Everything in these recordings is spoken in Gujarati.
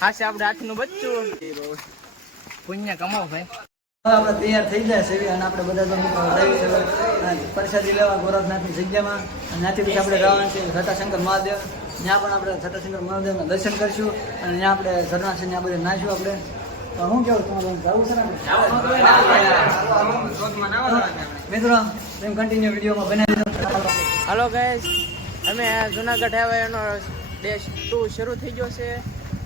હા છે આપણે હાથનું બચ્ચું. પુણ્ય કમાવ ભાઈ. આપડે આપણે તૈયાર થઈ જાય છે અને આપણે બધા જો મિત્રો જઈએ છીએ અને પ્રસાદી લેવા ગોરખનાથની જગ્યામાં. અને ત્યાંથી પછી આપણે જવાનું છે ઘટાશંકર મહાદેવ. ત્યાં પણ આપણે ઘટાશંકર મહાદેવના દર્શન કરીશું. અને ત્યાં આપણે ઝરણા છે ત્યાં બધે નાશું આપણે. તો હું કેવું તમારું જવું છે ને? મિત્રો એમ કન્ટિન્યુ વિડીયોમાં બનાવી દીધો હલો ગાઈસ અમે જુનાગઢ આવ્યા એનો ડે ટુ શરૂ થઈ ગયો છે.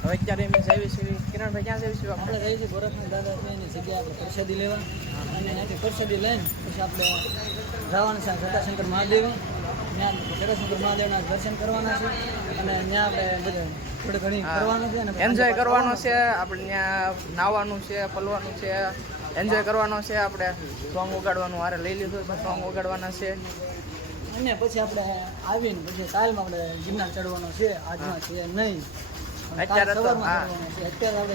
હવે અત્યારે અમે જઈએ છીએ કિરણભાઈ ક્યાં જઈએ છીએ આપણે? જઈએ છીએ ગોરખનાથ દાદા છે એની જગ્યાએ આપણે પ્રસાદી લેવા. અને ત્યાંથી પ્રસાદી લઈને પછી આપણે જવાનું છે જટાશંકર મહાદેવ ત્યાં જટાશંકર મહાદેવના દર્શન કરવાના છે. અને ત્યાં આપણે બધા થોડી ઘણી કરવાનું છે અને એન્જોય કરવાનો છે. આપણે ત્યાં નાવાનું છે પલવાનું છે. એન્જોય કરવાનો છે. આપણે સોંગ ઉગાડવાનું હારે લઈ લીધું છે સોંગ ઉગાડવાના છે. અને પછી આપણે આવીને પછી કાલમાં આપણે ગિરનાર ચડવાનો છે. આજમાં છે નહીં. અત્યારે તો હા.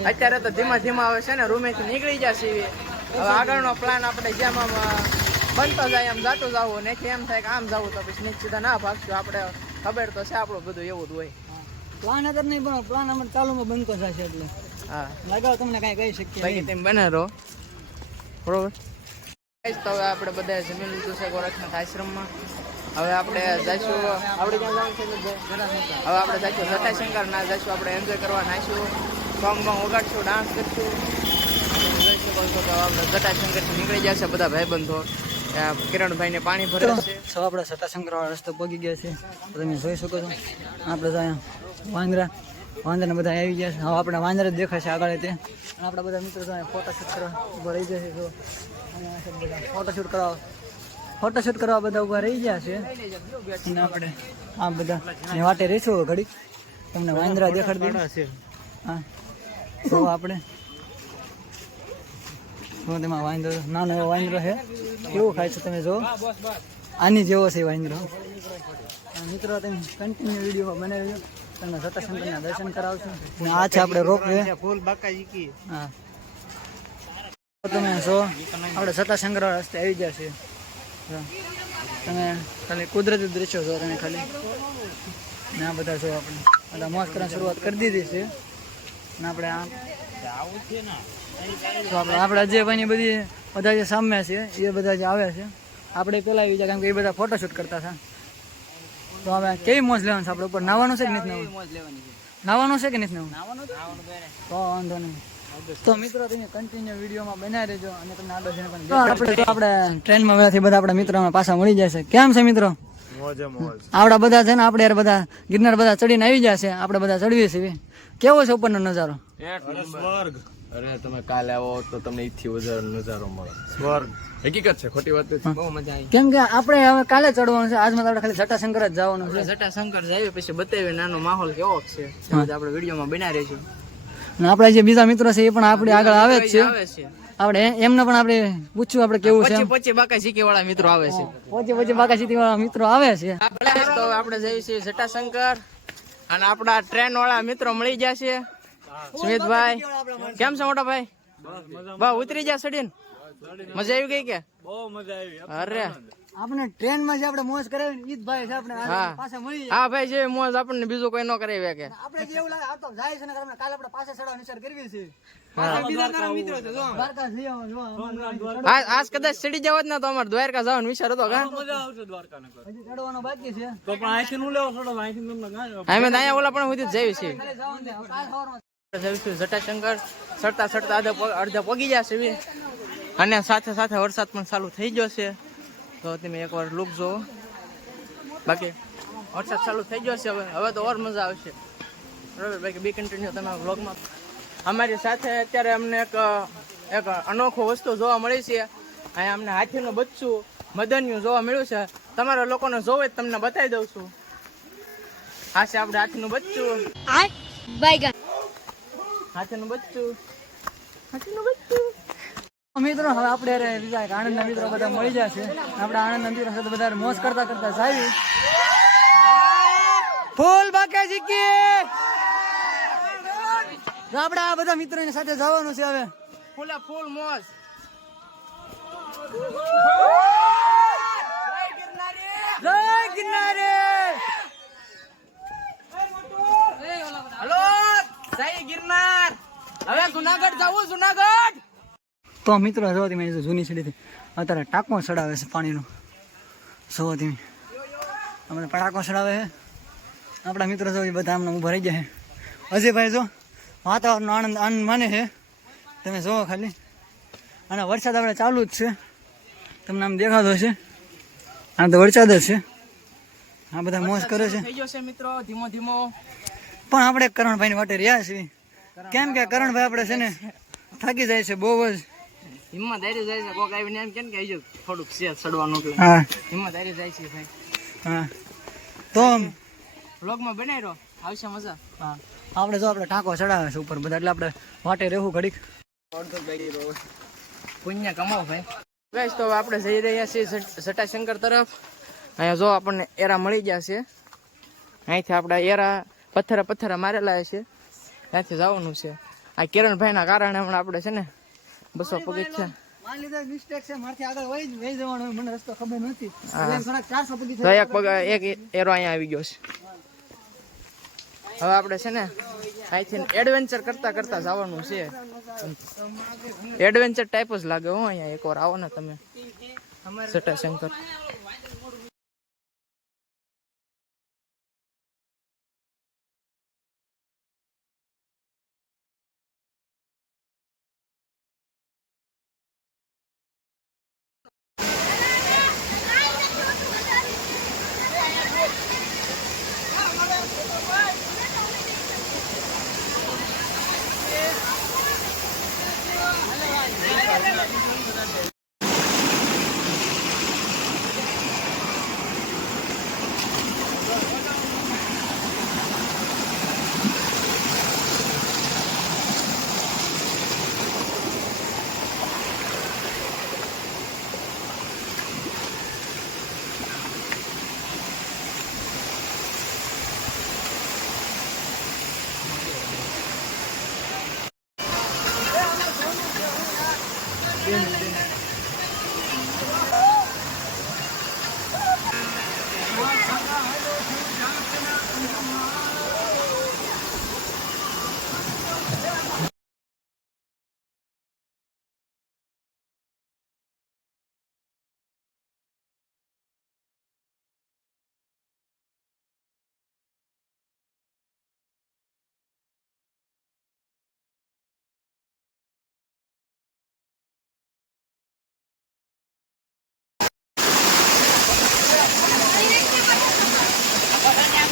અત્યારે તો ધીમા ધીમા હવે છે ને રૂમેથી નીકળી જશે હવે આગળનો પ્લાન આપણે જેમ આમ બનતો જાય એમ જાતું જવું ને એમ થાય કે આમ જવું તો પછી સીધા ના ભાગશું. આપણે ખબર તો છે આપણું બધું એવું જ હોય. પ્લાન અગર નહીં પણ પ્લાન અમારે ચાલુમાં બનતો જશે એટલે. હા. લગાવ તમને કાંઈ કહી શકીએ બાકી. તેમ બને રહો. બરોબર? તો હવે આપણે બધા જમીન લીધું છે ગોરખનાથ આશ્રમમાં. હવે આપણે જઈશું, આપણે ક્યાં જવાનું છે હવે આપણે જઈશું જટાશંકર ના જઈશું, આપણે એન્જોય કરવા નાખીશું. સોંગ બોંગ વગાડશું ડાન્સ કરશું. છો આપણે જટાશંકરથી નીકળી જશે બધા ભાઈબંધો. કિરણભાઈને પાણી ભરે છે. સૌ આપણે સટાશંકર રસ્તો પગી ગયા છે તમે જોઈ શકો છો. આપણે વાંદરા વાંદરા બધા આવી ગયા છે. હવે આપણે વાંદરા જ દેખાય છે આગળ તે. આપણા બધા મિત્રો ફોટોશૂટ કરવા ઊભા રહી ગયા છે, જો. અને ફોટોશૂટ કરવા ફોટોશૂટ કરવા બધા ઊભા રહી ગયા છે. અને આપણે આ બધા ને વાટે રહીશું ઘડી તમને વાંદરા દેખાડી દઈએ હા. તો આપણે. જો તેમાં વાંદરો નાનો એવો વાંદરો છે. કેવું ખાય છે તમે જો. આની જેવો છે વાંદરો. મિત્રો તમે કન્ટિન્યુ વિડીયોમાં બનાવી તમને સતાશંકરના દર્શન કરાવશું. આ છે આપણે રોપ ફૂલ બાકાજી હા. તો તમે છો આપણે સતાશંકર રસ્તે આવી ગયા છે જો. તમે ખાલી કુદરતી દ્રશ્યો છો તમે ખાલી. ને આ બધા છો આપણે એટલે મોજ કરવાની શરૂઆત કરી દીધી છે. ને આપણે આમ તો આપણે આપણે અજયભાઈની બધી બધા જે સામે છે એ બધા જે આવે છે આપણે પેલા જાય કેમ કે એ બધા ફોટોશૂટ કરતા હતા. તો હવે કેવી મોજ લેવાનું છે આપણે ઉપર? નાવાનું છે કે નથી નાવાનું? નાવાનું છે કે નથી નાવાનું? તો વાંધો નહીં. તો મિત્રો તમે કન્ટિન્યુ વિડીયોમાં બનાવી રહેજો અને તમને આગળ જઈને પણ આપણે તો આપણે ટ્રેનમાં બેઠાથી બધા આપણા મિત્રો પાછા મળી જશે. કેમ છે મિત્રો? આપણા બધા છે ને આપણે યાર બધા ગિરનાર બધા ચડીને આવી જશે. આપણે બધા ચડવીએ છીએ. કેવો છે ઉપરનો નજારો? અરે તમે કાલે આવો તો તમને ઈથી વધારે નજારો મળે. સ્વર્ગ. હકીકત છે ખોટી વાત નથી. બહુ મજા આવી. કેમ કે આપણે હવે કાલે ચડવાનું છે. આજમાં આપણે ખાલી જટાશંકર જ જવાનું છે. જટાશંકર જઈએ પછી બતાવીએ નાનો માહોલ કેવો છે. આપણે વિડીયોમાં બનાવી રહીશું અને આપણા જે બીજા મિત્રો છે એ પણ આપણે આગળ આવે જ છે. આપણે એમને પણ આપણે પૂછ્યું આપણે કેવું છે પછી બાકા શીખી વાળા મિત્રો આવે છે. પછી પછી બાકા સીધી વાળા મિત્રો આવે છે. તો આપણે જઈએ છીએ જટાશંકર અને આપણા ટ્રેન વાળા મિત્રો મળી જશે છે. સ્મિતભાઈ કેમ છે મોટા ભાઈ બા ઉતરી જા સડીને. મજા આવી ગઈ કે? બહુ મજા આવી અરે. આપણે ટ્રેનમાં જે આપણે મોજ કરાવી ને ઈદ ભાઈ છે આપણે. પાસે મળી જાય. હા ભાઈ જે મોજ આપણને બીજું કોઈ ન કરાવી કે. આપણે જે એવું લાગે આ તો જાય છે ને કારણે કાલે આપણે પાસે ચડવા વિચાર કરવી છે બીજા તારા મિત્રો છે જો આજ કદાચ ચડી જવા ને તો અમારે દ્વારકા જવાનો વિચાર હતો કા? ચડવાનો બાકી છે. અમે અહીંયા ઓલા પણ સુધી જઈએ છીએ. જટાશંકર ચડતા ચડતા અડધા પગી જશે. અને સાથે સાથે વરસાદ પણ ચાલુ થઈ ગયો છે. તો તમે એકવાર લુક જોવો બાકી વરસાદ ચાલુ થઈ ગયો છે હવે હવે તો ઓર મજા આવશે. બરાબર? બાકી બી કન્ટિન્યુ તમે વ્લોગમાં અમારી સાથે અત્યારે અમને એક એક અનોખો વસ્તુ જોવા મળી છે. અહીંયા અમને હાથીનું બચ્ચું મદનિયું જોવા મળ્યું છે. તમારા લોકોને જોવે તમને બતાવી દઉં છું. આ છે આપણે હાથીનું બચ્ચું. હાથીનું બચ્ચું. હાથીનું બચ્ચું. મિત્રો હવે આપણે બીજા આણંદના મિત્રો બધા મળી જશે આપણે આણંદના મિત્રો સાથે બધા મોજ કરતા કરતા જાવી ફૂલ બાકે જીકી આપણે આ બધા મિત્રોની સાથે જવાનું છે હવે. ફૂલે ફૂલ મોજ. જય ગિરનારી! હલો જય ગિરનાર. હવે જુનાગઢ જવું જુનાગઢ! તો મિત્રો જો તમે જૂની સીડીથી અત્યારે ટાંકો ચડાવે છે પાણીનો. જો તમે અમને ટાંકો ચડાવે છે. આપણા મિત્રો જો એ બધા આમને ઊભા રહી ગયા છે. અજયભાઈ જો વાતાવરણનો આનંદ આનંદ માને છે. તમે જુઓ ખાલી. અને વરસાદ આપણે ચાલુ જ છે. તમને આમ દેખાતો છે આમ તો વરસાદ જ છે. આ બધા મોજ કરે છે. છે મિત્રો ધીમો ધીમો. પણ આપણે કરણભાઈની વાટે રહ્યા છીએ. કેમ કે કરણભાઈ આપણે છે ને થાકી જાય છે બહુ જ. હિંમત હારી જાય છે. કોક આવીને એમ કેમ કે હજુ થોડુંક છે ચડવાનું કે. હા. હિંમત હારી જાય છે ભાઈ. હા. તો વ્લોગમાં બનાવી રહ્યો? આવશે મજા. હા. આપણે જો આપણે ટાંકો ચડાવે છે ઉપર બધા એટલે આપણે વાટે રહેવું ઘડીક. પુણ્ય કમાવો ભાઈ. બસ તો આપણે જઈ રહ્યા છીએ જટ- જટાશંકર તરફ. અહીંયા જો આપણને એરા મળી ગયા છે. અહીંથી આપણે એરા પથ્થરા પથ્થરા મારેલા છે. ત્યાંથી જવાનું છે. આ કિરણભાઈના કારણે હમણાં આપણે છે ને બસો પગથિયા. એક એરો અહીંયા આવી ગયો છે. હવે આપણે છે ને અહીંથી એડવેન્ચર કરતા કરતા જવાનું છે. એડવેન્ચર ટાઈપ જ લાગે હો અહીંયા એકવાર આવો ને તમે. Yeah.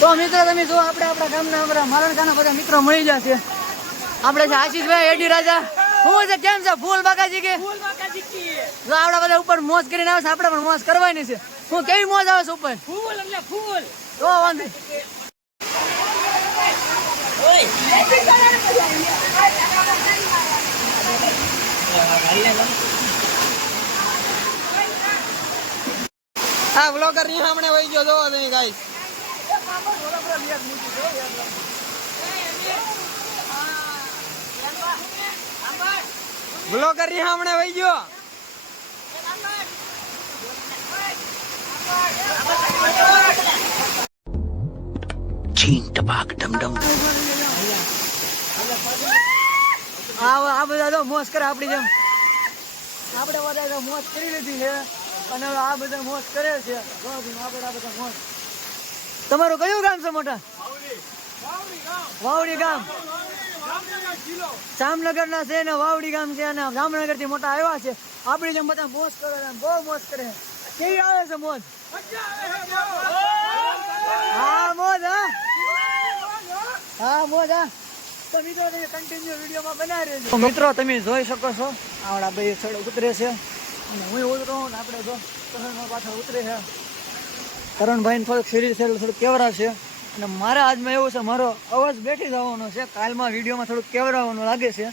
તો મિત્રો તમે જો આપણે આપણા ગામના આપણા મારણકાના બધા મિત્રો મળી જશે છે. આપણે છે આશીષભાઈ એડી રાજા. શું છે કેમ છે? ફૂલ બાકાજી કે? જો આપણા બધા ઉપર મોજ કરીને આવે છે આપણે પણ મોજ કરવાની છે. શું કેવી મોજ આવે છે ઉપર? ફૂલ એટલે ફૂલ. તો વાંધો નહીં. આ બ્લોગરની સામે વહી ગયો જોવો તમે ગાઈસ બ્લોગરની સામે વહી ગયો. આ આ બધા તો મોજ કરે આપણી જેમ. આપણે બધા તો કરી લીધી છે. અને આ બધા મોજ કરે છે. આપણે આ બધા મોજ. તમારું કયું ગામ છે મોટા? વાવડી ગામ. જામનગર ના છે ને વાવડી ગામ છે અને જામનગરથી મોટા આવ્યા છે. આપણી જેમ બધા મોજ કરે છે, બહુ મોજ કરે. કેવી આવે છે મોજ? હા મોજ હા. હા મોજ હા. તો મિત્રો તમે કન્ટિન્યુ વિડીયોમાં બનાવી રહેજો. મિત્રો તમે જોઈ શકો છો. આવડા બે સડ ઉતરે છે. અને હું ઉતરો ને આપણે જો પાછળ ઉતરે છે. કરણભાઈ ને થોડુંક શરીર છે થોડુંક કેવરા છે. અને મારા આજમાં એવું છે, મારો અવાજ બેઠી જવાનો છે. કાલમાં વિડીયોમાં થોડુંક કેવરાવાનું લાગે છે.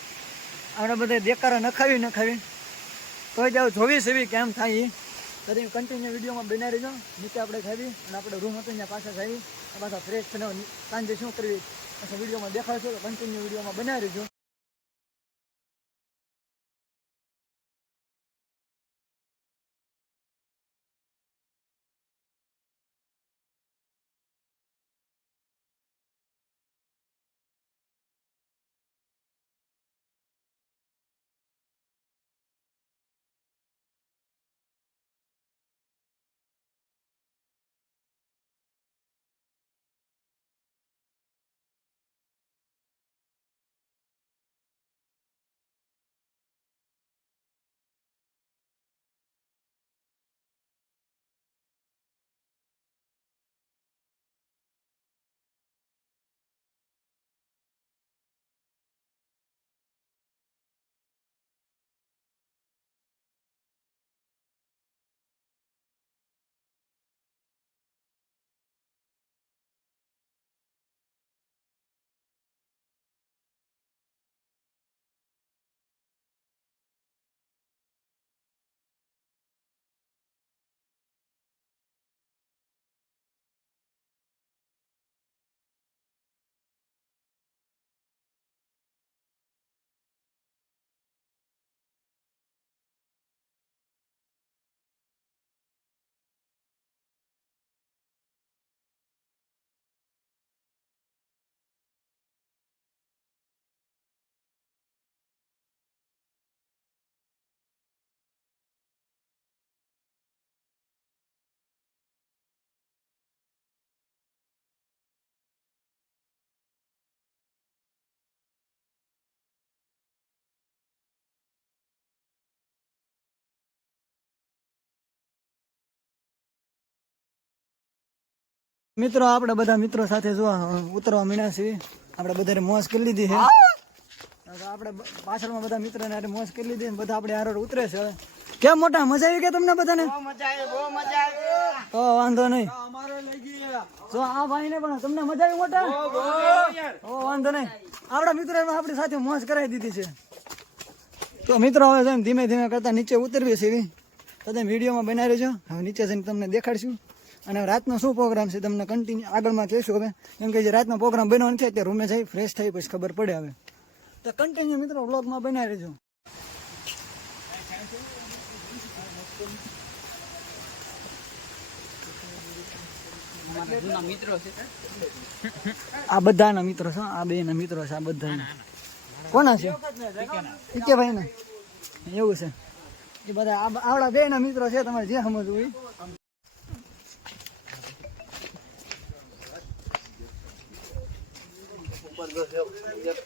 આપણે બધા દેકારા નખાવી નખાવી. તો જ જોવી સેવી કેમ થાય. તો કન્ટિન્યુ વિડીયોમાં બનાવી રહીજો. નીચે આપણે ખાવી અને આપણે રૂમ હતો ત્યાં પાછા ખાવી. પાછા ફ્રેશ થઈને સાંજે શું કરવી? પાછા વિડીયોમાં દેખાડશો કન્ટિન્યુ વિડીયોમાં બનાવી રહેજો. મિત્રો આપણે બધા મિત્રો સાથે જો ઉતરવા મીણા છીએ. આપણે બધાને મોસ કરી લીધી છે. આપણે પાછળમાં બધા મિત્રોને આરે મોસ કરી લીધી બધા આપણે હારે ઉતરે છે હવે. કેમ મોટા? મજા આવી ગયા તમને બધાને? તો વાંધો નહીં. જો આ ભાઈને પણ તમને મજા આવી મોટા? ઓ વાંધો નહીં. આપણા મિત્રો આપણી સાથે મોસ કરાવી દીધી છે. તો મિત્રો હવે ધીમે ધીમે કરતા નીચે ઉતરવી છે એવી. તો તમે વિડીયોમાં બનાવી રહેજો. હવે નીચે જઈને તમને દેખાડશું. અને રાતનો શું પ્રોગ્રામ છે તમને કન્ટિન્યુ આગળમાં કહેશું હવે. કેમ કે જે રાતનો પ્રોગ્રામ બનવાનો છે તે રૂમે જઈ ફ્રેશ થઈ પછી ખબર પડે હવે. તો કન્ટિન્યુ મિત્રો વ્લોગમાં બનાવી રહેજો. આ બધાના મિત્રો છે આ બે ના મિત્રો છે આ બધા કોના છે? ઈકે ભાઈ ને એવું છે. એ બધા આવડા બે ના મિત્રો છે તમારે જે સમજવું હોય. Yapmadılar, yapmadılar.